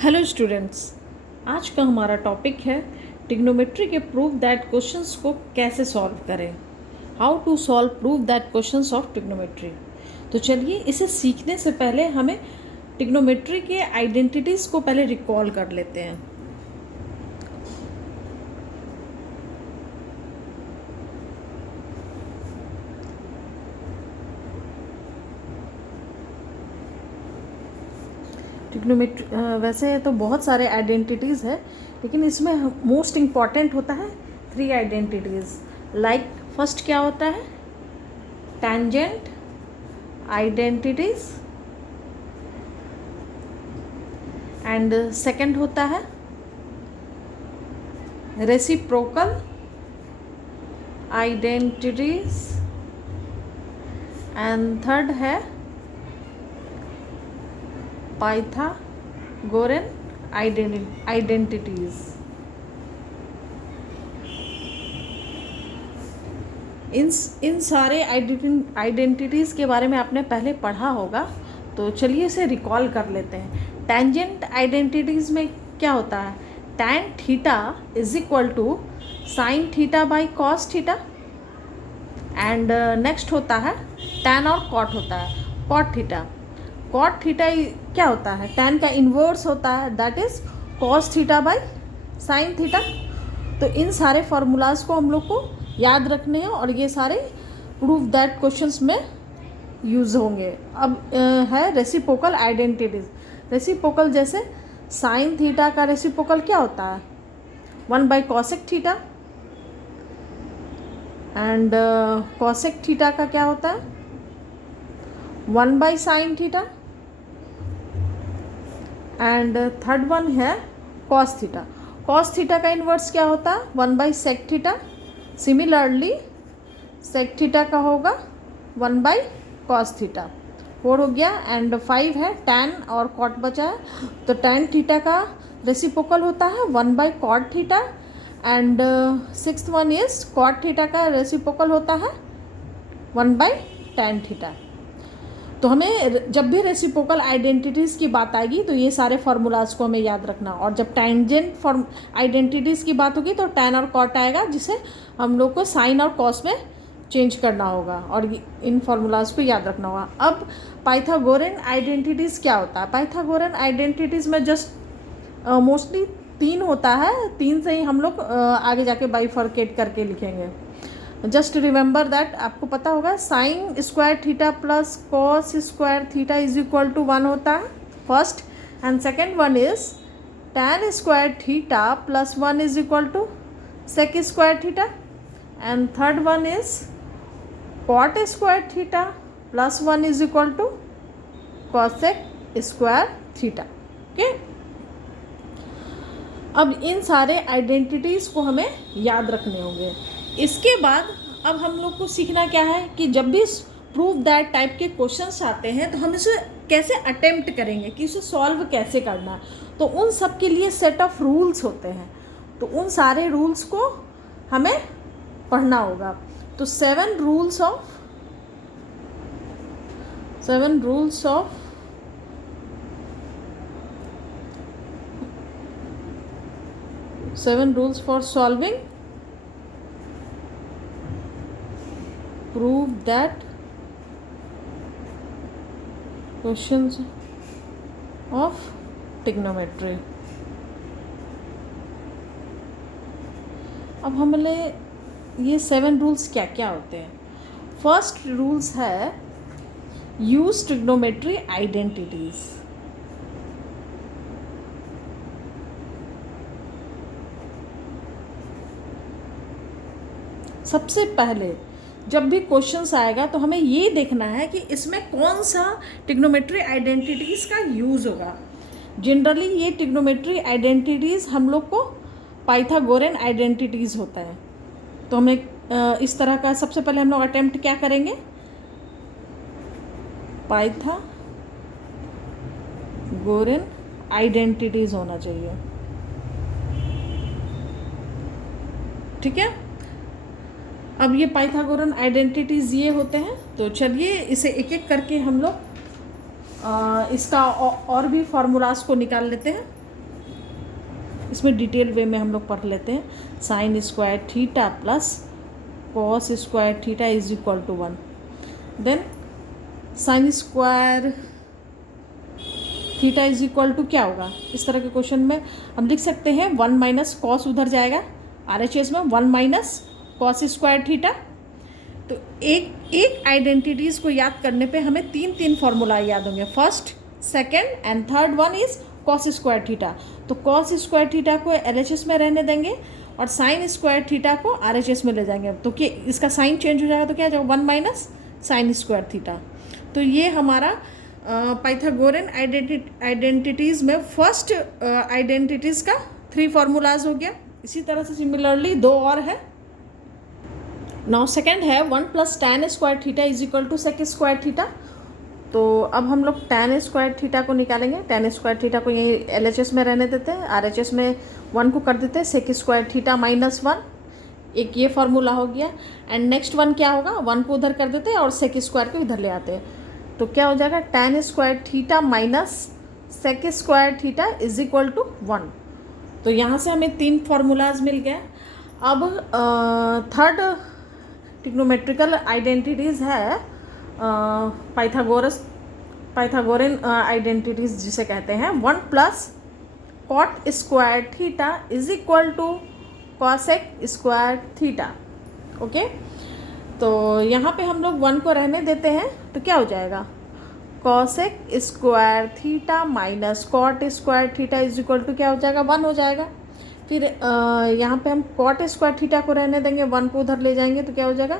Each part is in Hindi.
हेलो स्टूडेंट्स, आज का हमारा टॉपिक है ट्रिग्नोमेट्री के प्रूफ दैट क्वेश्चंस को कैसे सॉल्व करें। How to solve proof that questions of trigonometry. तो चलिए, इसे सीखने से पहले हमें ट्रिग्नोमेट्री के आइडेंटिटीज़ को पहले रिकॉल कर लेते हैं। ट्रिग्नोमेट्री वैसे तो बहुत सारे आइडेंटिटीज़ है, लेकिन इसमें मोस्ट इम्पॉर्टेंट होता है 3 आइडेंटिटीज़। लाइक फर्स्ट क्या होता है, टेंजेंट आइडेंटिटीज़, एंड सेकंड होता है रेसिप्रोकल आइडेंटिटीज़, एंड थर्ड है पाइथागोरन आइडेंटिटीज़। इन सारे आइडेंटिटीज़ के बारे में आपने पहले पढ़ा होगा, तो चलिए इसे रिकॉल कर लेते हैं। टेंजेंट आइडेंटिटीज़ में क्या होता है, tan theta is equal to sine theta by cos theta, and next होता है टैन और कॉट होता है कॉट थीटा। कॉट थीटा क्या होता है, टैन का इन्वर्स होता है, that is cos theta by sine theta. तो इन सारे फार्मूलाज को हम लोग को याद रखने हैं और ये सारे प्रूफ दैट क्वेश्चंस में यूज़ होंगे। अब है रेसिप्रोकल आइडेंटिटीज। रेसिप्रोकल जैसे साइन थीटा का रेसिप्रोकल क्या होता है, 1 by cosec theta, and cosec theta का क्या होता है, 1 by sine theta, and third one है कॉस थीटा। कॉस थीटा का इन्वर्स क्या होता है, 1 by sec theta. Similarly sec theta का होगा 1 बाई कॉस थीटा। 4 हो गया, एंड 5 है टैन और कॉट बचा है। तो टैन थीटा का रेसिप्रोकल होता है 1 by cot theta, and 6th one is cot theta का रेसिप्रोकल होता है 1 बाई टैन थीटा। तो हमें जब भी रेसिप्रोकल आइडेंटिटीज़ की बात आएगी तो ये सारे फार्मूलाज को हमें याद रखना, और जब टेंजेंट आइडेंटिटीज़ की बात होगी तो टैन और कॉट आएगा, जिसे हम लोग को साइन और कॉस में चेंज करना होगा, और इन फार्मूलाज को याद रखना होगा। अब पाइथागोरन आइडेंटिटीज़ क्या होता है, पाइथागोरन आइडेंटिटीज़ में जस्ट मोस्टली 3 होता है, 3 से ही हम लोग आगे जाके बाइफर्केट करके लिखेंगे। जस्ट रिमेंबर दैट, आपको पता होगा sine square theta plus cos square theta is equal to 1 होता है first, and second one is tan square theta plus 1 is equal to sec square theta, and third one is cot square theta plus 1 is equal to cosec square theta. Okay, अब इन सारे आइडेंटिटीज़ को हमें याद रखने होंगे। इसके बाद अब हम लोग को सीखना क्या है कि जब भी प्रूफ दैट टाइप के क्वेश्चंस आते हैं तो हम इसे कैसे अटेम्प्ट करेंगे, कि इसे सॉल्व कैसे करना। तो उन सब के लिए सेट ऑफ रूल्स होते हैं, तो उन सारे रूल्स को हमें पढ़ना होगा। तो 7 rules for solving prove that questions of trigonometry। अब हमें ये 7 रूल्स क्या क्या होते हैं। फर्स्ट रूल्स है यूज ट्रिग्नोमेट्री आइडेंटिटीज। सबसे पहले जब भी क्वेश्चंस आएगा तो हमें ये देखना है कि इसमें कौन सा ट्रिग्नोमेट्री आइडेंटिटीज़ का यूज़ होगा। जनरली ये ट्रिग्नोमेट्री आइडेंटिटीज़ हम लोग को पाइथागोरन आइडेंटिटीज़ होता है। तो हमें इस तरह का सबसे पहले हम लोग अटेम्प्ट क्या करेंगे, पाइथागोरन आइडेंटिटीज़ होना चाहिए। ठीक है, अब ये पाइथागोरन आइडेंटिटीज़ ये होते हैं। तो चलिए इसे एक एक करके हम लोग इसका और भी फार्मूलाज को निकाल लेते हैं। इसमें डिटेल वे में हम लोग पढ़ लेते हैं। Sine square theta plus cos square theta is equal to 1। Then sine square theta is equal to क्या होगा, इस तरह के क्वेश्चन में हम लिख सकते हैं 1 माइनस कॉस, उधर जाएगा RHS में 1 माइनस कॉस स्क्वायर थीटा। तो एक आइडेंटिटीज़ को याद करने पे हमें तीन फार्मूला याद होंगे, first, second and third one is cos square theta. तो कॉस स्क्वायर थीटा को LHS में रहने देंगे और साइन स्क्वायर थीटा को RHS में ले जाएंगे। तो क्या इसका साइन चेंज हो जाएगा, तो क्या जाएगा 1 माइनस साइन स्क्वायर थीटा। तो ये हमारा पाइथागोरन आइडेंटिटीज़ में फर्स्ट आइडेंटिटीज़ का 3 फार्मूलाज हो गया। इसी तरह से सिमिलरली 2 और है। नाउ सेकेंड है 1 plus tan square theta is equal to sec square theta. तो अब हम लोग टैन स्क्वायर थीटा को निकालेंगे। टैन स्क्वायर थीटा को यही LHS में रहने देते हैं, RHS में 1 को कर देते हैं, सेक स्क्वायर थीटा माइनस 1, एक ये फार्मूला हो गया। एंड नेक्स्ट वन क्या होगा, 1 को उधर कर देते हैं और सेक स्क्वायर को इधर ले आते हैं। तो क्या हो जाएगा, tan square theta minus sec square theta is equal to 1। तो यहाँ से हमें 3 फार्मूलाज मिल गए। अब थर्ड ट्रिग्नोमेट्रिकल आइडेंटिटीज़ है पाइथागोरन आइडेंटिटीज़ जिसे कहते हैं 1 plus cot square theta is equal to cosec square theta. Okay, तो यहाँ पे हम लोग 1 को रहने देते हैं, तो क्या हो जाएगा, cosec square theta minus cot square theta is equal to क्या हो जाएगा, 1 हो जाएगा। फिर यहाँ पे हम कॉट स्क्वायर थीटा को रहने देंगे, 1 को उधर ले जाएंगे, तो क्या हो जाएगा,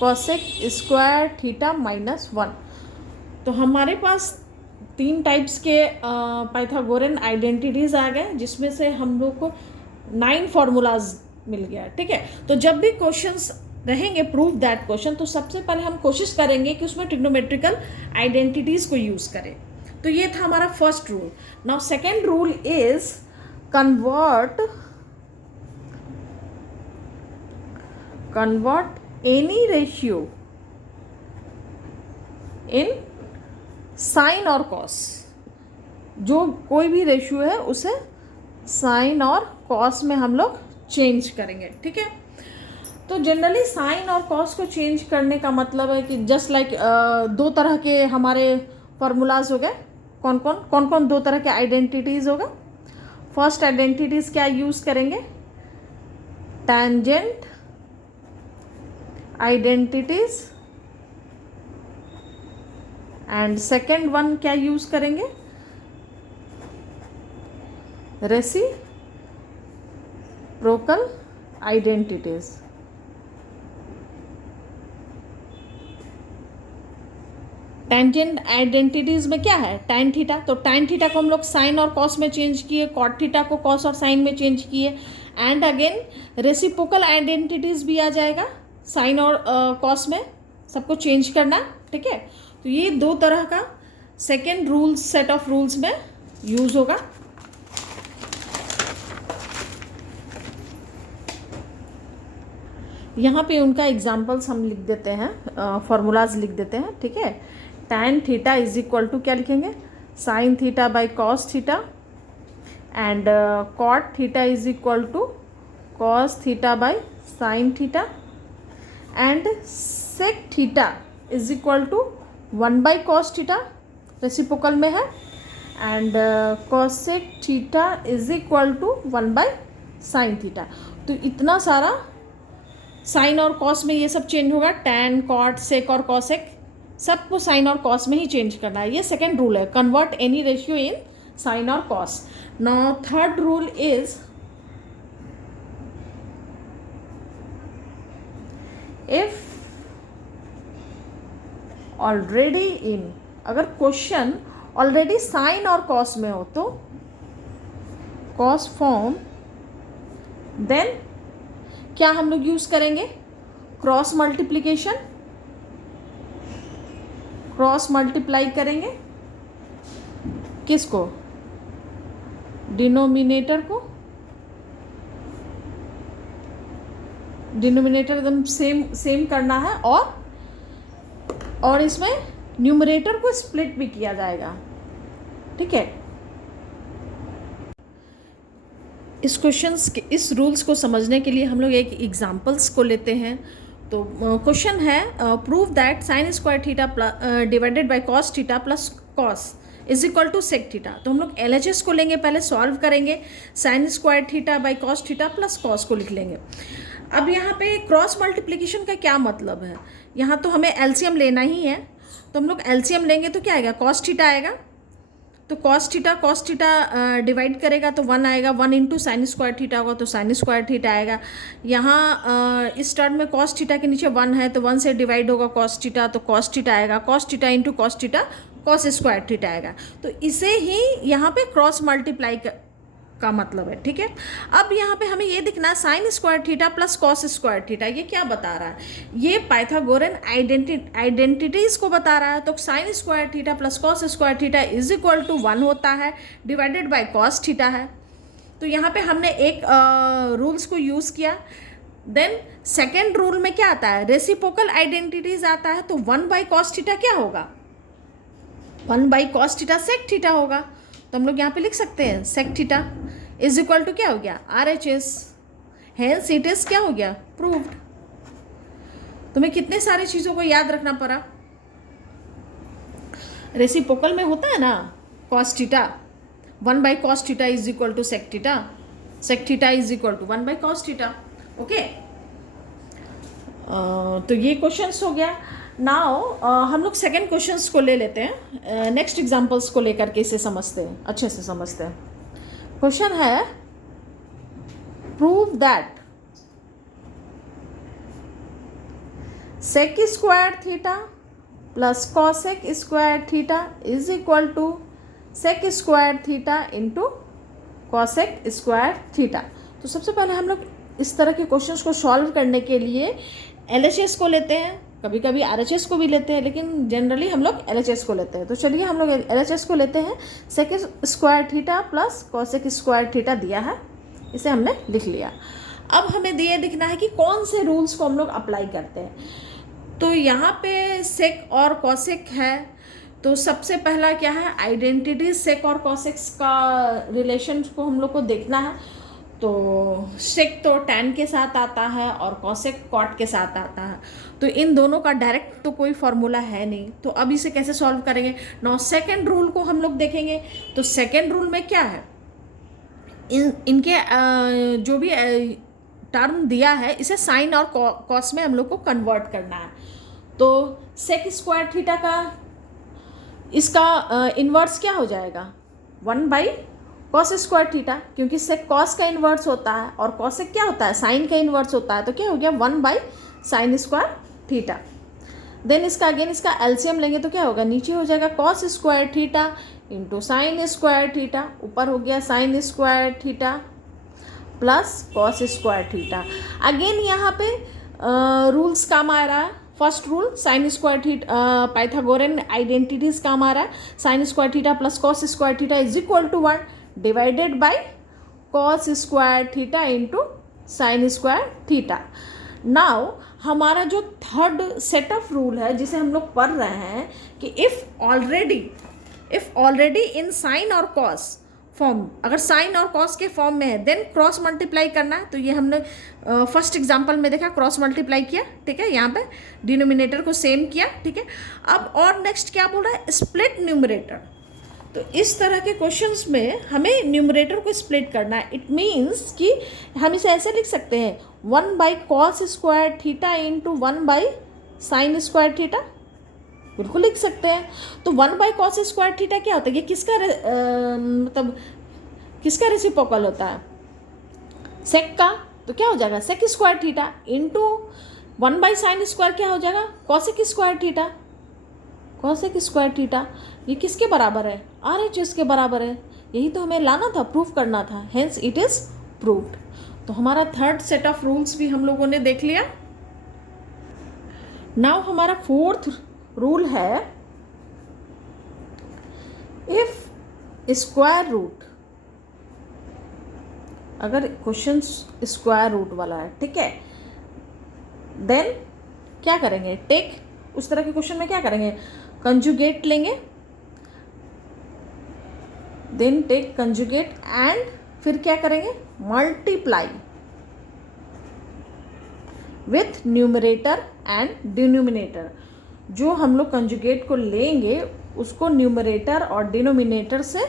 कॉसेक स्क्वायर थीटा माइनस 1। तो हमारे पास 3 टाइप्स के पाइथागोरन आइडेंटिटीज़ आ गए, जिसमें से हम लोग को 9 फार्मूलाज मिल गया। ठीक है, तो जब भी क्वेश्चंस रहेंगे प्रूव दैट क्वेश्चन, तो सबसे पहले हम कोशिश करेंगे कि उसमें ट्रिग्नोमेट्रिकल आइडेंटिटीज़ को यूज़ करें। तो ये था हमारा first rule. Now second rule is convert any ratio in sine और कॉस। जो कोई भी रेशियो है उसे साइन और कॉस में हम लोग चेंज करेंगे। ठीक है, तो जनरली साइन और कॉस को चेंज करने का मतलब है कि जस्ट लाइक 2 तरह के हमारे फार्मूलाज हो गए। कौन कौन 2 तरह के आइडेंटिटीज़ होगा। फर्स्ट आइडेंटिटीज़ क्या यूज़ करेंगे, tangent identities, and second one क्या यूज़ करेंगे, रेसिप्रोकल आइडेंटिटीज़। टेंजेंट आइडेंटिटीज़ में क्या है, टैन थीटा। तो टैन थीटा को हम लोग साइन और कॉस में चेंज किए, कॉट थीटा को कॉस और साइन में चेंज किए। एंड अगेन रेसिप्रोकल आइडेंटिटीज़ भी आ जाएगा, साइन और कॉस में सबको चेंज करना। ठीक है, तो ये 2 तरह का second rule set of rules में यूज़ होगा। यहाँ पे उनका एग्जाम्पल्स हम लिख देते हैं, फार्मूलाज लिख देते हैं। ठीक है, tan theta is equal to क्या लिखेंगे, sine theta by cos theta, and cot theta is equal to cos theta by sine theta, and sec theta is equal to 1 by cos theta, reciprocal में है, and cosec theta is equal to 1 by sine theta. तो इतना सारा साइन और कॉस में ये सब चेंज होगा, टैन, कॉट, सेक और कॉसेक सबको साइन और कॉस में ही चेंज करना है। ये सेकेंड रूल है, convert any ratio in sine और cos. Now third rule is if already in, अगर क्वेश्चन ऑलरेडी साइन और कॉस में हो तो कॉस फॉर्म, देन क्या हम लोग यूज करेंगे, क्रॉस मल्टीप्लिकेशन, क्रॉस मल्टीप्लाई करेंगे किसको, डिनोमिनेटर को, डिनोमिनेटर एकदम सेम करना है, और इसमें न्यूमरेटर को स्प्लिट भी किया जाएगा। ठीक है, इस रूल्स को समझने के लिए हम लोग एक एग्जांपल्स को लेते हैं। तो क्वेश्चन है prove that sine square theta divided by cos theta plus cos is equal to sec theta. तो हम लोग LHS को लेंगे, पहले सॉल्व करेंगे, sine square theta by cos theta plus cos को लिख लेंगे। अब यहाँ पे क्रॉस मल्टीप्लिकेशन का क्या मतलब है, यहाँ तो हमें LCM लेना ही है, तो हम लोग LCM लेंगे तो क्या आएगा, कॉस थीटा आएगा। तो कॉस थीटा डिवाइड करेगा तो 1 आएगा, 1 इंटू साइन स्क्वायर थीटा होगा तो साइन स्क्वायर थीटा आएगा। यहाँ इस टर्म में कॉस थीटा के नीचे 1 है तो 1 से डिवाइड होगा कॉस थीटा, तो कॉस थीटा आएगा, cos theta into cos theta cos square theta आएगा। तो इसे ही यहाँ पे क्रॉस मल्टीप्लाई का मतलब है, ठीक है। अब यहाँ पे हमें ये दिखना है sine square theta plus cos square theta, ये क्या बता रहा है, ये पाइथागोरन आइडेंटिटीज को बता रहा है। तो sine square theta plus cos square theta is equal to 1 होता है, डिवाइडेड बाय कॉस थीटा है। तो यहाँ पे हमने एक रूल्स को यूज़ किया। देन सेकेंड रूल में क्या आता है, रेसिप्रोकल आइडेंटिटीज आता है। तो 1 बाई कॉस थीटा क्या होगा, 1 by cos theta sec theta होगा। तो हम लोग यहाँ पे लिख सकते हैं sec theta is equal to क्या हो गया, RHS, हेंस इट इज क्या हो गया, प्रूव्ड। तुम्हें कितने सारी चीज़ों को याद रखना पड़ा। रेसिप्रोकल में होता है ना cos theta, 1 by cos theta is equal to sec theta is equal to 1 by cos theta, okay. तो ये क्वेश्चंस हो गया। नाउ हम लोग सेकेंड क्वेश्चंस को ले लेते हैं, नेक्स्ट एग्जांपल्स को लेकर के इसे समझते हैं, अच्छे से समझते हैं। क्वेश्चन है prove that sec square theta plus cosec square theta is equal to sec square theta into cosec square theta. तो सबसे पहले हम लोग इस तरह के क्वेश्चंस को सॉल्व करने के लिए LHS को लेते हैं, कभी कभी RHS को भी लेते हैं, लेकिन जनरली हम लोग LHS को लेते हैं। तो चलिए हम लोग LHS को लेते हैं। Sec square theta plus cosec square theta दिया है, इसे हमने लिख लिया। अब हमें ये दिखना है कि कौन से रूल्स को हम लोग अप्लाई करते हैं। तो यहाँ पे सेक और कॉसेक है, तो सबसे पहला क्या है, आइडेंटिटी सेक और कॉसेक्स का रिलेशन को हम लोग को देखना है। तो सेक तो टैन के साथ आता है और कॉसेक कॉट के साथ आता है, तो इन दोनों का डायरेक्ट तो कोई फॉर्मूला है नहीं। तो अब इसे कैसे सॉल्व करेंगे, नाउ सेकेंड रूल को हम लोग देखेंगे। तो सेकेंड रूल में क्या है, इनके जो भी टर्म दिया है इसे साइन और कॉस में हम लोग को कन्वर्ट करना है। तो सेक स्क्वायर थीटा का इसका इन्वर्स क्या हो जाएगा, 1 बाई कॉस स्क्वायर थीटा, क्योंकि सेक कॉस का इन्वर्स होता है और कॉसेक क्या होता है, साइन का इन्वर्स होता है। तो क्या हो गया, 1 by sine square theta. Then इसका अगेन इसका LCM लेंगे तो क्या होगा, नीचे हो जाएगा cos square theta into sine square theta, ऊपर हो गया sine square theta plus cos square theta. Again यहाँ पे रूल्स काम आ रहा है। First rule sine square theta, Pythagorean identities काम आ रहा है। Sine square theta plus cos square theta is equal to 1 divided by cos square theta into sine square theta. Now हमारा जो थर्ड सेट ऑफ रूल है जिसे हम लोग पढ़ रहे हैं कि इफ ऑलरेडी इन साइन और कॉस फॉर्म, अगर साइन और कॉस के फॉर्म में है देन क्रॉस मल्टीप्लाई करना है। तो ये हमने फर्स्ट एग्जांपल में देखा, क्रॉस मल्टीप्लाई किया, ठीक है, यहाँ पे डिनोमिनेटर को सेम किया, ठीक है। अब और नेक्स्ट क्या बोल रहा है, स्प्लिट न्यूमरेटर। तो इस तरह के क्वेश्चंस में हमें न्यूमरेटर को स्प्लिट करना है। इट मीन्स कि हम इसे ऐसे लिख सकते हैं 1 by cos square theta into 1 by sine square theta, बिल्कुल लिख सकते हैं। तो 1 बाई कॉस स्क्वायर थीटा क्या होता है, ये किसका मतलब किसका रेसिप्रोकल होता है, सेक का। तो क्या हो जाएगा, sec square theta into 1 by sine square क्या हो जाएगा, cosec square theta. Cosec square theta ये किसके बराबर है, RHS के बराबर है। यही तो हमें लाना था, प्रूव करना था, हेंस इट इज प्रूव्ड। तो हमारा थर्ड सेट ऑफ रूल्स भी हम लोगों ने देख लिया। नाउ हमारा फोर्थ रूल है, इफ स्क्वायर रूट, अगर क्वेश्चन स्क्वायर रूट वाला है, ठीक है, देन क्या करेंगे, टेक, उस तरह के क्वेश्चन में क्या करेंगे, कंजुगेट लेंगे, देन टेक कंजुगेट एंड फिर क्या करेंगे, multiply with numerator and denominator. जो हम लोग कंजुगेट को लेंगे उसको न्यूमरेटर और डिनोमिनेटर से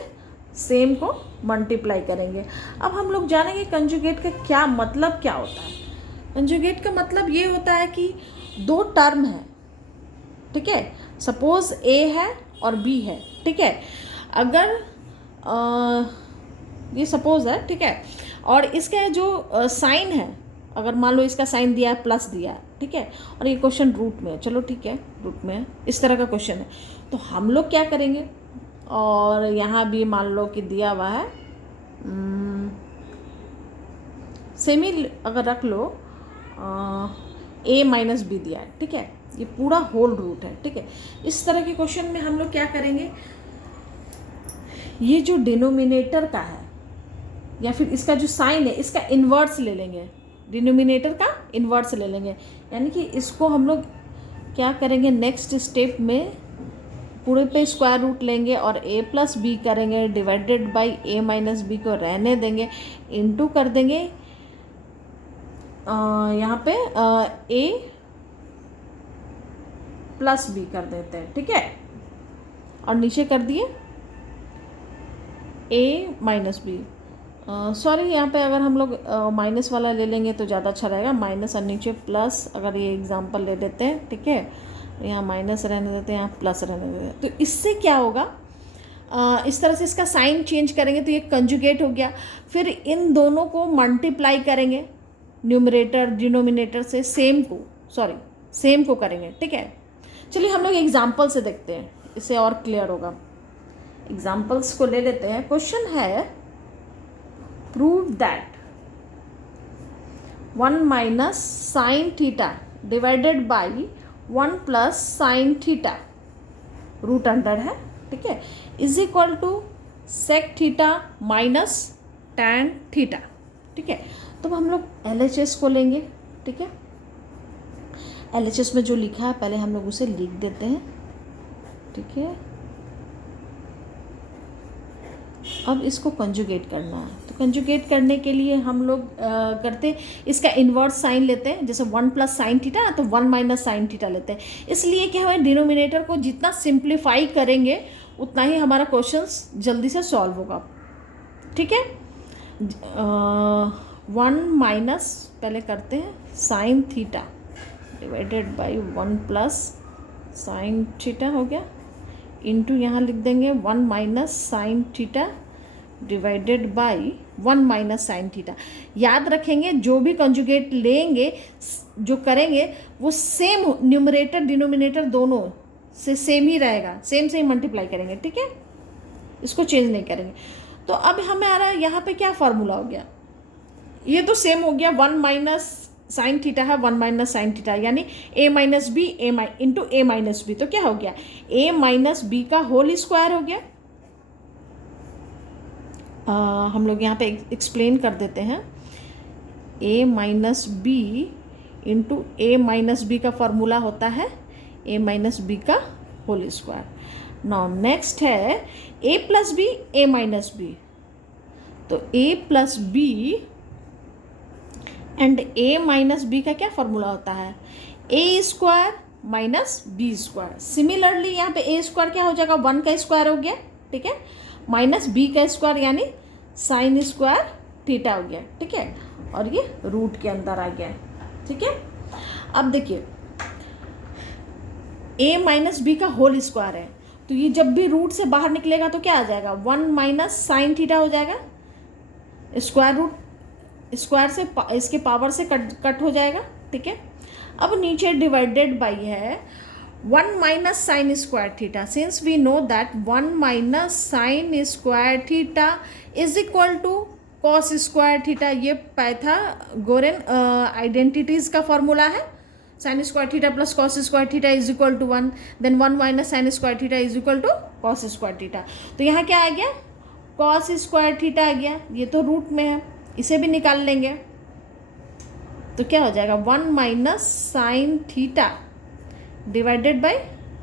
सेम को मल्टीप्लाई करेंगे। अब हम लोग जानेंगे कंजुगेट का क्या मतलब क्या होता है। कंजुगेट का मतलब ये होता है कि दो टर्म है, ठीक है, सपोज ए है और बी है, ठीक है, अगर ये सपोज है, ठीक है, और इसका जो साइन है, अगर मान लो इसका साइन दिया है प्लस दिया है, ठीक है, और ये क्वेश्चन रूट में है, चलो ठीक है रूट में है, इस तरह का क्वेश्चन है, तो हम लोग क्या करेंगे, और यहाँ भी मान लो कि दिया हुआ है सेमी अगर रख लो ए माइनस बी दिया है, ठीक है, ये पूरा होल रूट है, ठीक है। इस तरह के क्वेश्चन में हम लोग क्या करेंगे, ये जो डिनोमिनेटर का है या फिर इसका जो साइन है इसका इन्वर्स ले लेंगे, डिनोमिनेटर का इन्वर्स ले लेंगे, यानी कि इसको हम लोग क्या करेंगे, नेक्स्ट स्टेप में पूरे पे स्क्वायर रूट लेंगे और a प्लस बी करेंगे, divided by a minus B को रहने देंगे, इनटू कर देंगे यहाँ पे a प्लस बी कर देते हैं, ठीक है, और नीचे कर दिए a माइनस बी। सॉरी यहाँ पे अगर हम लोग माइनस वाला ले लेंगे तो ज़्यादा अच्छा रहेगा, माइनस और नीचे प्लस, अगर ये एग्जांपल ले लेते हैं, ठीक है, यहाँ माइनस रहने देते हैं, यहाँ प्लस रहने देते हैं, तो इससे क्या होगा, इस तरह से इसका साइन चेंज करेंगे तो ये कंजुगेट हो गया। फिर इन दोनों को मल्टीप्लाई करेंगे न्यूमरेटर डिनोमिनेटर से, सेम को करेंगे, ठीक है। चलिए हम लोग एग्जाम्पल से देखते हैं, इससे और क्लियर होगा। एग्जाम्पल्स को ले लेते हैं। क्वेश्चन है prove that 1 minus sine theta divided by 1 plus sine theta root under है, ठीक है, is equal to sec theta minus tan theta, ठीक है। तो हम लोग LHS को लेंगे, ठीक है, LHS में जो लिखा है पहले हम लोग उसे लिख देते हैं, ठीक है। अब इसको कंजुगेट करना है, तो कंजुगेट करने के लिए हम लोग करते इसका इन्वर्स साइन लेते हैं, जैसे 1 प्लस साइन थीटा तो 1 माइनस साइन थीटा लेते हैं। इसलिए क्या है, डिनोमिनेटर को जितना सिंप्लीफाई करेंगे उतना ही हमारा क्वेश्चंस जल्दी से सॉल्व होगा, ठीक है। 1 माइनस पहले करते हैं sign theta divided by 1 plus sine theta हो गया, इंटू यहाँ लिख देंगे 1 minus sine theta divided by 1 minus sine theta. याद रखेंगे जो भी कंजुगेट लेंगे जो करेंगे वो सेम न्यूमरेटर डिनोमिनेटर दोनों से सेम ही रहेगा, सेम से ही मल्टीप्लाई करेंगे, ठीक है, इसको चेंज नहीं करेंगे। तो अब हमारा यहाँ पे क्या फार्मूला हो गया, ये तो सेम हो गया, 1 माइनस साइन थीटा है 1 माइनस साइन थीटा, यानी a minus B into A minus B, तो क्या हो गया, a माइनस बी का होल स्क्वायर हो गया। हम लोग यहाँ पे एक्सप्लेन कर देते हैं, a minus B into A minus B का फॉर्मूला होता है a माइनस बी का होल स्क्वायर। नाउ नेक्स्ट है a plus B A minus B, तो a plus B and a minus B का क्या फॉर्मूला होता है, a square minus B square. Similarly यहाँ पे a स्क्वायर क्या हो जाएगा, 1 का स्क्वायर हो गया, ठीक है, माइनस b का स्क्वायर यानी साइन स्क्वायर थीटा हो गया, ठीक है, और ये रूट के अंदर आ गया, ठीक है। अब देखिए a माइनस बी का होल स्क्वायर है, तो ये जब भी रूट से बाहर निकलेगा तो क्या आ जाएगा, 1 माइनस साइन थीटा हो जाएगा, स्क्वायर रूट स्क्वायर से इसके पावर से कट हो जाएगा, ठीक है। अब नीचे डिवाइडेड बाई है 1 minus sine square theta, since we know that 1 minus sine square theta is equal to cos square theta. ये पाइथागोरन आइडेंटिटीज का फॉर्मूला है, sine square theta plus cos square theta is equal to 1, then 1 minus sine square theta is equal to cos square theta. तो यहाँ क्या आ गया, कॉस स्क्वायर थीटा आ गया, ये तो रूट में है, इसे भी निकाल लेंगे, तो क्या हो जाएगा 1 minus sine theta divided bye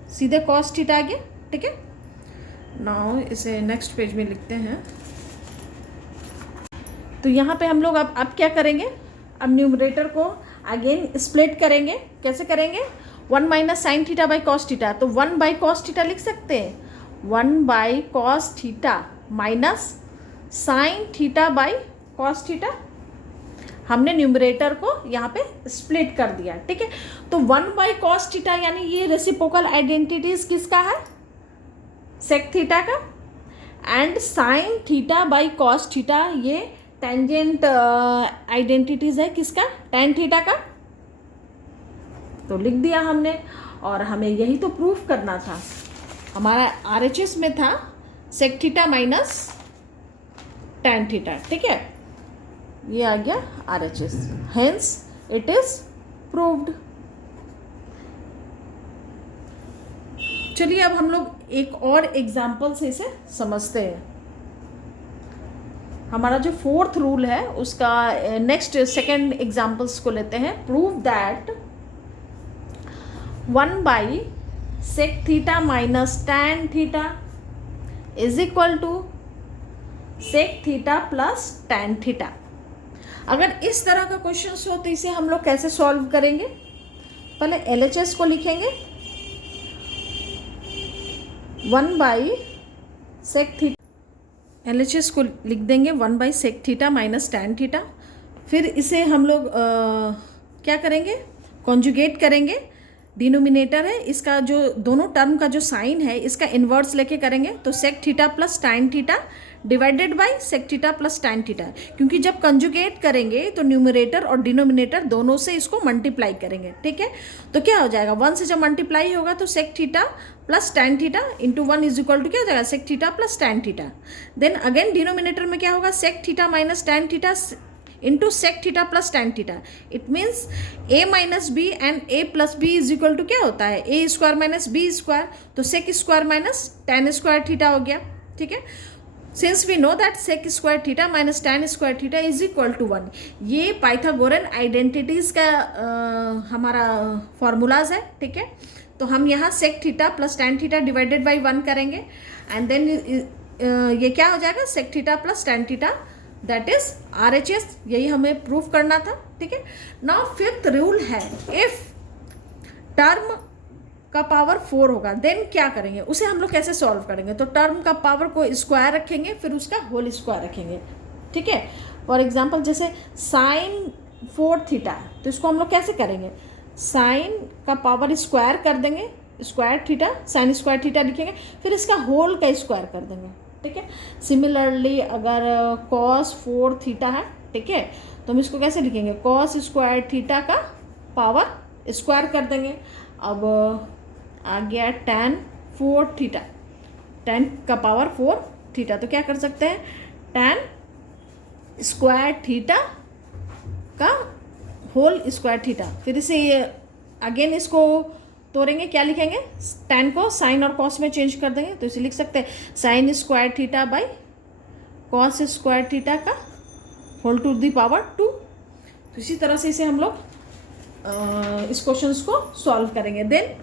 सीधे कॉस थीटा आ गया, ठीक है। नाउ इसे नेक्स्ट पेज में लिखते हैं। तो यहाँ पे हम लोग अब क्या करेंगे, अब न्यूमरेटर को अगेन स्प्लिट करेंगे। कैसे करेंगे, 1 minus sine theta by cos theta, तो 1 बाई कॉस थीटा लिख सकते हैं, 1 by cos theta minus sine theta by cos theta. हमने न्यूमरेटर को यहाँ पे स्प्लिट कर दिया, ठीक है। तो 1 बाई कॉस थीटा यानी ये रेसिप्रोकल आइडेंटिटीज किसका है, सेक थीटा का, and sign theta by cos theta ये टेंजेंट आइडेंटिटीज है किसका, टैन थीटा का। तो लिख दिया हमने, और हमें यही तो प्रूफ करना था। हमारा आरएचएस में था sec theta minus tan theta, ठीक है। ये आ गया RHS, hence it is proved. चलिए अब हम लोग एक और एग्जाम्पल से इसे समझते हैं। हमारा जो 4th रूल है उसका नेक्स्ट सेकेंड एग्जाम्पल्स को लेते हैं। Prove that 1 by sec theta minus tan theta is equal to sec theta plus tan theta. अगर इस तरह का क्वेश्चन हो तो इसे हम लोग कैसे सॉल्व करेंगे, पहले एलएचएस को लिखेंगे, 1 बाई सेक थीटा, एलएचएस को लिख देंगे 1 by sec theta minus tan theta. फिर इसे हम लोग क्या करेंगे, कॉन्जुगेट करेंगे। डिनोमिनेटर है इसका, जो दोनों टर्म का जो साइन है इसका इन्वर्स लेके करेंगे, तो sec theta plus tan theta divided by sec theta plus tan theta. क्योंकि जब कंजुगेट करेंगे तो न्यूमरेटर और डिनोमिनेटर दोनों से इसको मल्टीप्लाई करेंगे, ठीक है। तो क्या हो जाएगा, 1 से जब मल्टीप्लाई होगा तो sec theta plus tan theta into 1 is equal to क्या हो जाएगा, sec theta plus tan theta. Then again denominator में क्या होगा, sec theta minus tan theta into sec theta plus tan theta. It means a minus b and a plus b is equal to क्या होता है, a square minus B square, तो sec square minus tan square theta हो गया, ठीक है। Since we know that sec square theta minus tan square theta is equal to 1, ये पाइथागोरन आइडेंटिटीज का हमारा फॉर्मूलाज है, ठीक है। तो हम यहाँ sec theta plus tan theta divided by 1 करेंगे, एंड देन ये क्या हो जाएगा, sec theta plus tan theta, that is RHS. यही हमें प्रूफ करना था, ठीक है। नाउ 5th रूल है, इफ टर्म का पावर 4 होगा देन क्या करेंगे, उसे हम लोग कैसे सॉल्व करेंगे। तो टर्म का पावर को स्क्वायर रखेंगे, फिर उसका होल स्क्वायर रखेंगे, ठीक है। फॉर एग्जांपल जैसे साइन 4 थीटा है, तो इसको हम लोग कैसे करेंगे, साइन का पावर स्क्वायर कर देंगे, square theta sine square theta लिखेंगे, फिर इसका होल का स्क्वायर कर देंगे, ठीक है। सिमिलरली अगर कॉस 4 थीटा है, ठीक है, तो हम इसको कैसे लिखेंगे, कॉस स्क्वायर थीटा का पावर स्क्वायर कर देंगे। अब आ गया टैन 4 थीटा, टैन का पावर 4 थीटा, तो क्या कर सकते हैं, टैन स्क्वायर थीटा का होल स्क्वायर थीटा। फिर इसे अगेन इसको तोड़ेंगे, क्या लिखेंगे, टैन को साइन और कॉस में चेंज कर देंगे, तो इसे लिख सकते हैं sine square theta by cos square theta का होल टू द पावर 2। तो इसी तरह से इसे हम लोग इस क्वेश्चंस को सॉल्व करेंगे। देन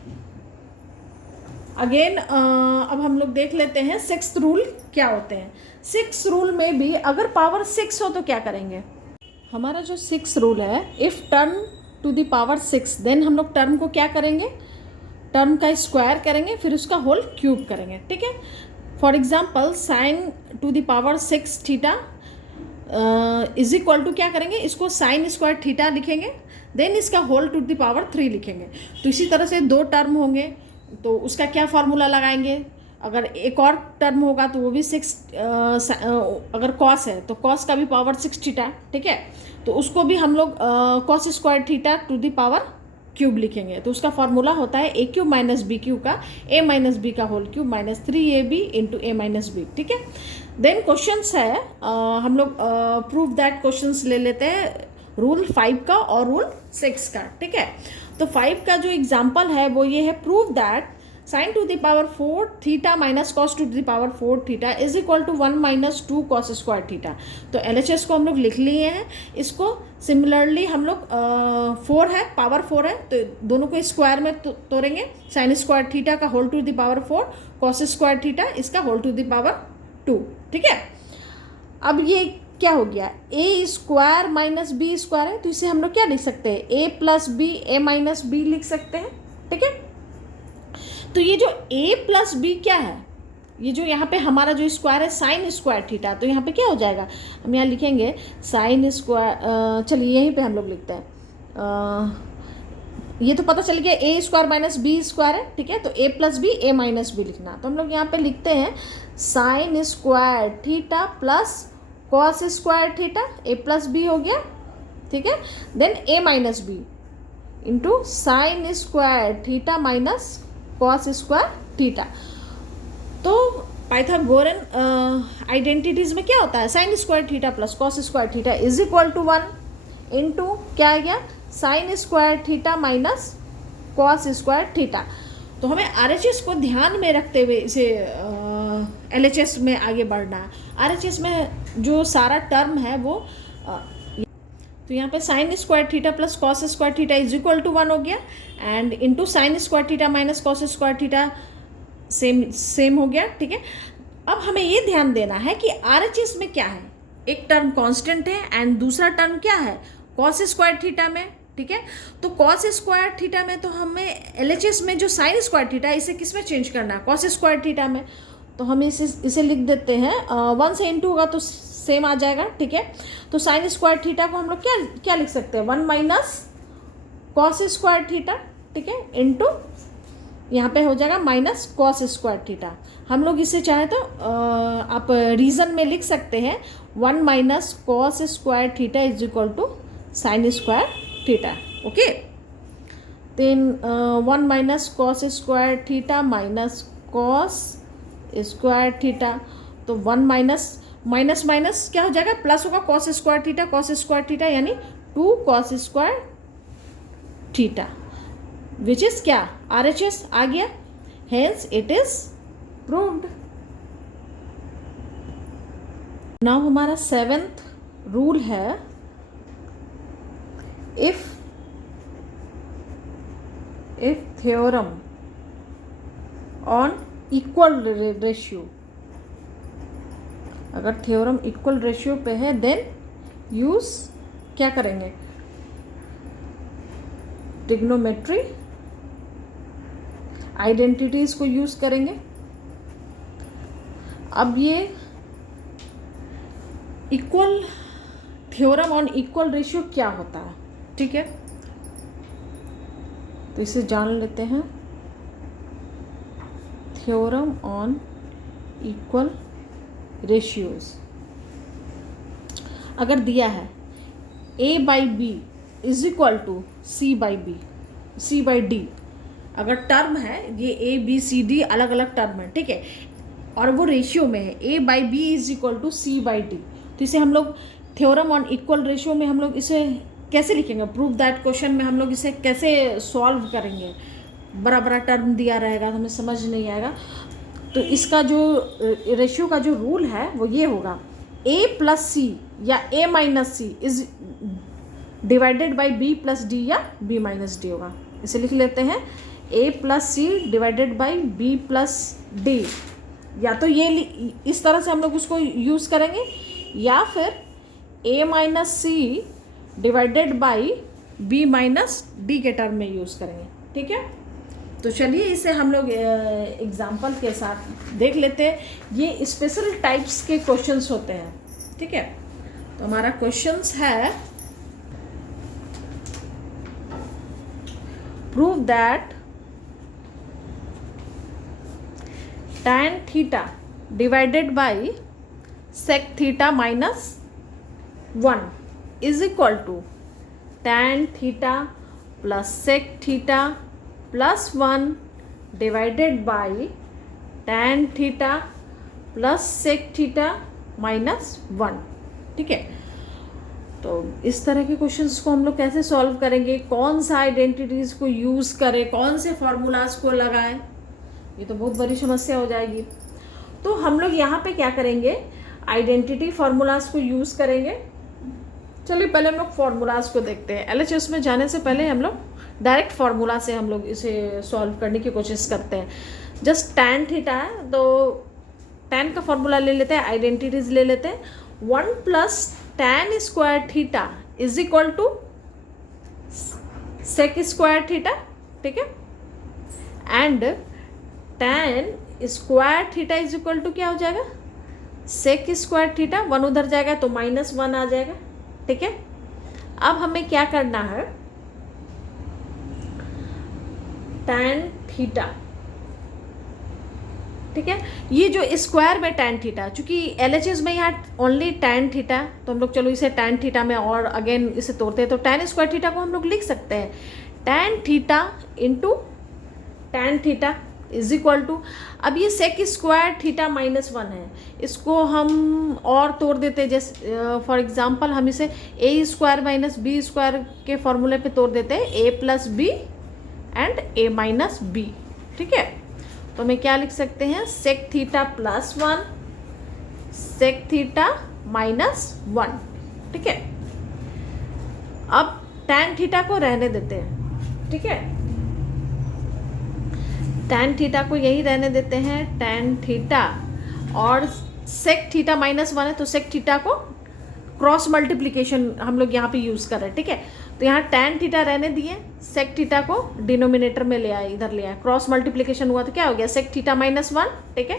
अगेन अब हम लोग देख लेते हैं 6th रूल क्या होते हैं। 6th रूल में भी अगर पावर 6 हो तो क्या करेंगे, हमारा जो 6th रूल है, if term to the power 6, then हम लोग टर्म को क्या करेंगे, टर्म का स्क्वायर करेंगे, फिर उसका होल क्यूब करेंगे, ठीक है। For example sine to the power 6 theta is equal to क्या करेंगे, इसको साइन स्क्वायर थीटा लिखेंगे, देन इसका होल टू द पावर 3 लिखेंगे। तो इसी तरह से 2 टर्म होंगे तो उसका क्या फार्मूला लगाएंगे, अगर एक और टर्म होगा तो वो भी 6, अगर कॉस है तो कॉस का भी पावर 6 थीटा, ठीक है। तो उसको भी हम लोग cos square theta to the power cube लिखेंगे। तो उसका फार्मूला होता है a cube minus b cube का ए माइनस बी का whole cube minus 3ab into ए माइनस बी, ठीक है। देन क्वेश्चंस है, हम लोग प्रूफ दैट क्वेश्चंस ले लेते हैं, रूल 5 का और रूल 6 का, ठीक है। तो 5 का जो एग्जाम्पल है वो ये है, prove that sine to the power 4 theta minus cos to the power 4 theta is equal to 1 minus 2 cos square theta. तो एलएचएस को हम लोग लिख लिए हैं। इसको सिमिलरली हम लोग 4 है, पावर 4 है, तो दोनों को स्क्वायर में तोड़ेंगे, साइन स्क्वायर थीटा का whole to the power 4, cos square theta इसका होल टू द पावर 2, ठीक है। अब ये क्या हो गया, ए स्क्वायर माइनस बी स्क्वायर है, तो इसे हम लोग क्या लिख सकते हैं, A plus B A minus B लिख सकते हैं। ठीक है, तो ये जो ए प्लस बी क्या है, ये जो यहाँ पे हमारा जो स्क्वायर है साइन स्क्वायर थीटा, तो यहाँ पे क्या हो जाएगा, हम यहाँ लिखेंगे साइन स्क्वायर, चलिए यहीं पे हम लोग लिखते हैं, ये तो पता चल गया ए स्क्वायर माइनस बी स्क्वायर है। ठीक है, तो a plus B A minus b लिखना, तो हम लोग यहाँ पे लिखते हैं sine square theta plus cos square theta, a plus b हो गया। ठीक है, then a minus B into sine square theta minus cos square theta. तो पाइथागोरन आइडेंटिटीज में क्या होता है, sine square theta plus cos square theta is equal to 1 into क्या आ गया, sine square theta minus cos square theta. तो हमें RHS को ध्यान में रखते हुए इसे LHS में आगे बढ़ना है। RHS में जो सारा टर्म है वो तो यहाँ पे sine square theta plus cos square theta is equal to 1 हो गया, and into sine square theta minus cos square theta same हो गया। ठीक है, अब हमें ये ध्यान देना है कि RHS में क्या है, एक टर्म कांस्टेंट है एंड दूसरा टर्म क्या है, कॉस स्क्वायर थीटा में। ठीक है, तो कॉस स्क्वायर थीटा में तो हमें LHS में जो साइन स्क्वायर थीटा है इसे किस में चेंज करना है, कॉस स्क्वायर थीटा में, तो हम इसे लिख देते हैं 1 से इंटू होगा तो सेम आ जाएगा। ठीक है, तो साइन स्क्वायर थीटा को हम लोग क्या लिख सकते हैं, 1 माइनस कॉस स्क्वायर थीटा। ठीक है, इंटू यहाँ पे हो जाएगा माइनस कॉस स्क्वायर थीटा। हम लोग इसे चाहे तो आप रीजन में लिख सकते हैं 1 minus cos square theta is equal to sine square theta. Okay, then 1 minus cos square theta minus cos square theta, तो 1 माइनस माइनस माइनस क्या हो जाएगा, प्लस होगा, कॉस स्क्वायर थीटा यानी 2 cos square theta, which is क्या, RHS आ गया, hence it is proved. Now हमारा 7th रूल है, if theorem on equal ratio, अगर थ्योरम इक्वल रेशियो पे है देन यूज क्या करेंगे, ट्रिग्नोमेट्री आइडेंटिटीज को यूज करेंगे। अब ये equal theorem on equal ratio क्या होता है, ठीक है, तो इसे जान लेते हैं। थ्योरम ऑन इक्वल रेशियोज, अगर दिया है A by B is equal to C by D, अगर टर्म है ये ABCD अलग अलग टर्म है, ठीक है, और वो रेशियो में है A by B is equal to C by D, तो इसे हम लोग थ्योरम ऑन इक्वल रेशियो में हम लोग इसे कैसे लिखेंगे, प्रूव दैट क्वेश्चन में हम लोग इसे कैसे सॉल्व करेंगे, बड़ा बड़ा टर्म दिया रहेगा तो हमें समझ नहीं आएगा। तो इसका जो रेशियो का जो रूल है वो ये होगा, A प्लस सी या A minus C is divided by B plus D या B माइनस डी होगा। इसे लिख लेते हैं A plus C divided by B plus D, या तो ये इस तरह से हम लोग उसको यूज़ करेंगे, या फिर A minus C divided by B minus D के टर्म में यूज़ करेंगे। ठीक है, तो चलिए इसे हम लोग एग्जाम्पल के साथ देख लेते हैं। ये स्पेशल टाइप्स के क्वेश्चंस होते हैं, ठीक है। तो हमारा क्वेश्चंस है, prove that tan theta divided by sec theta minus 1 is equal to tan theta plus sec theta plus 1 divided by tan theta plus sec theta minus 1। ठीक है, तो इस तरह के क्वेश्चंस को हम लोग कैसे सॉल्व करेंगे, कौन सा आइडेंटिटीज़ को यूज़ करें, कौन से फॉर्मूलाज को लगाएं, ये तो बहुत बड़ी समस्या हो जाएगी। तो हम लोग यहाँ पे क्या करेंगे, आइडेंटिटी फार्मूलाज को यूज़ करेंगे। चलिए पहले हम लोग फार्मूलाज को देखते हैं। LHS में जाने से पहले हम लोग डायरेक्ट फार्मूला से हम लोग इसे सॉल्व करने की कोशिश करते हैं। जस्ट tan थीटा है तो tan का फार्मूला ले लेते हैं, आइडेंटिटीज़ ले लेते हैं। 1 plus tan square theta is equal to sec square theta, ठीक है, and tan square theta is equal to क्या हो जाएगा, सेक स्क्वायर थीटा, 1 उधर जाएगा तो -1 आ जाएगा, ठीक है। अब हमें क्या करना है, tan थीटा, ठीक है, ये जो स्क्वायर में tan थीटा, चूंकि LHS में यहाँ ओनली tan थीटा, तो हम लोग चलो इसे tan थीटा में और अगेन इसे तोड़ते हैं, तो tan स्क्वायर थीटा को हम लोग लिख सकते हैं tan theta into tan theta is equal to, अब ये सेक स्क्वायर थीटा -1 है, इसको हम और तोड़ देते हैं, जैसे फॉर एग्जांपल हम इसे a square minus B square के फॉर्मूले पे तोड़ देते हैं, a plus B and a minus B, ठीक है। तो हमें क्या लिख सकते हैं, सेक थीटा +1 सेक थीटा -1, ठीक है। अब tan थीटा को रहने देते हैं, ठीक है, tan थीटा को यही रहने देते हैं, tan थीटा, और सेक थीटा -1 है तो सेक थीटा को क्रॉस मल्टीप्लिकेशन हम लोग यहाँ पे यूज़ कर रहे हैं, ठीक है। तो यहाँ tan थीटा रहने दिए, सेक थीटा को डिनोमिनेटर में ले आए, इधर ले आए, क्रॉस मल्टीप्लिकेशन हुआ तो क्या हो गया, सेक थीटा -1, ठीक है,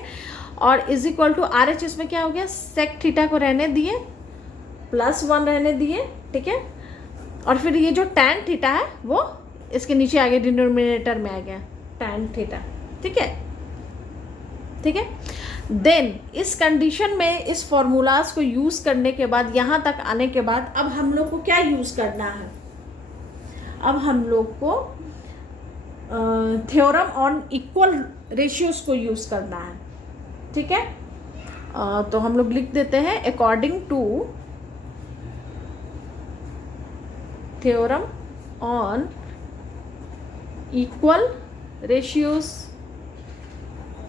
और इज इक्वल टू RHS में क्या हो गया, सेक थीटा को रहने दिए +1 रहने दिए, ठीक है, और फिर ये जो tan थीटा है वो इसके नीचे आ गया, डिनोमिनेटर में आ गया tan थीटा, ठीक है, ठीक है। देन इस कंडीशन में इस फॉर्मूलाज को यूज़ करने के बाद, यहाँ तक आने के बाद, अब हम लोग को क्या यूज़ करना है, अब हम लोग को थ्योरम ऑन इक्वल रेशियोज को यूज़ करना है, ठीक है। तो हम लोग लिख देते हैं according to theorem on equal ratios,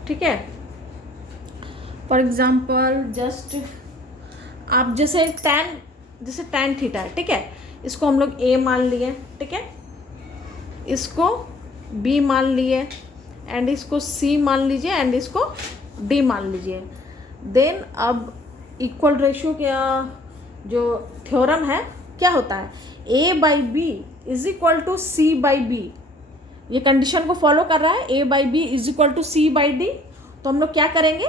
ठीक है। फॉर एग्जाम्पल जस्ट आप जैसे tan थीटा है, ठीक है, इसको हम लोग a मान लिए, ठीक है, इसको b मान लिए, एंड इसको c मान लीजिए, एंड इसको d मान लीजिए। देन अब इक्वल रेशियो क्या जो थ्योरम है क्या होता है, a by B is equal to c by B, ये कंडीशन को फॉलो कर रहा है, a by B is equal to c by D. तो हम लोग क्या करेंगे,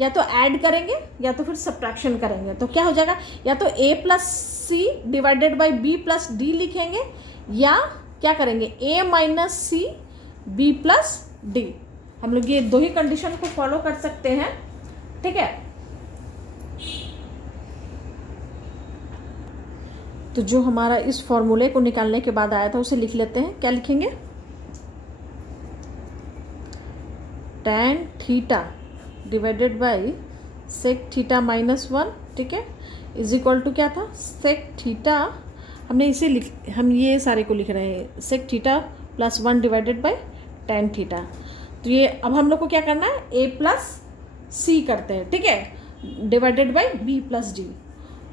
या तो ऐड करेंगे या तो फिर सब्ट्रैक्शन करेंगे, तो क्या हो जाएगा, या तो a plus C divided by B plus D लिखेंगे, या क्या करेंगे a minus C B plus D. हम लोग ये दो ही कंडीशन को फॉलो कर सकते हैं, ठीक है। तो जो हमारा इस फॉर्मूले को निकालने के बाद आया था उसे लिख लेते हैं, क्या लिखेंगे, tan theta divided by sec theta -1, ठीक है, इज इक्वल टू क्या था, सेक थीटा, हमने इसे हम ये सारे को लिख रहे हैं, sec theta +1 divided by tan theta. तो ये अब हम लोग को क्या करना है, a प्लस सी करते हैं, ठीक है, divided by b plus D.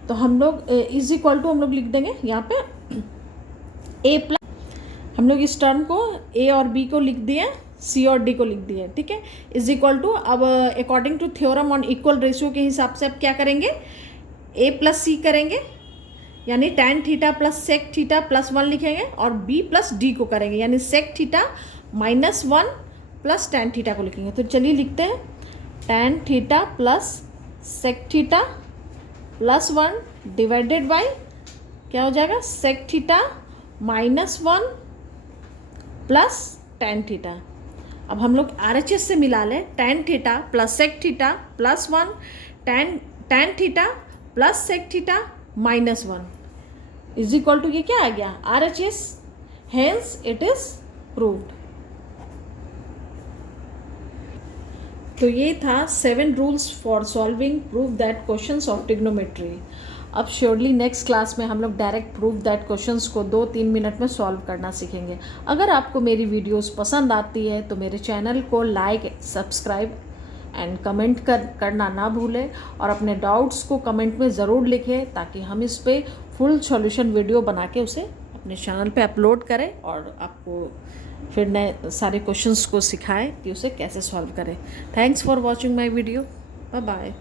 तो हम लोग इज इक्वल टू हम लोग लिख देंगे यहाँ पे a प्लस, हम लोग इस टर्म को a और b को लिख दिए, c और d को लिख दिए, ठीक है, इज इक्वल टू, अब according to theorem on equal ratio के हिसाब से अब क्या करेंगे, a प्लस सी करेंगे, यानी tan theta plus sec theta +1 लिखेंगे, और b प्लस डी को करेंगे, यानी sec theta -1 plus tan theta को लिखेंगे। तो चलिए लिखते हैं tan theta plus sec theta +1 divided by क्या हो जाएगा, sec theta -1 plus tan theta. अब हम लोग RHS से मिला लें, tan theta plus sec theta +1 tan theta plus sec theta -1 is equal to, ये क्या आ गया, RHS, hence it is proved. तो ये था 7 rules for solving prove that questions of trigonometry. अब श्योरली नेक्स्ट क्लास में हम लोग डायरेक्ट प्रूव दैट क्वेश्चंस को 2-3 मिनट में सॉल्व करना सीखेंगे। अगर आपको मेरी वीडियोस पसंद आती है तो मेरे चैनल को लाइक, सब्सक्राइब एंड कमेंट करना ना भूलें, और अपने डाउट्स को कमेंट में ज़रूर लिखें, ताकि हम इस पर फुल सॉल्यूशन वीडियो बना के उसे अपने चैनल पे अपलोड करें, और आपको फिर नए सारे क्वेश्चंस को सिखाएं कि उसे कैसे सॉल्व करें। Thanks for watching my video, bye bye.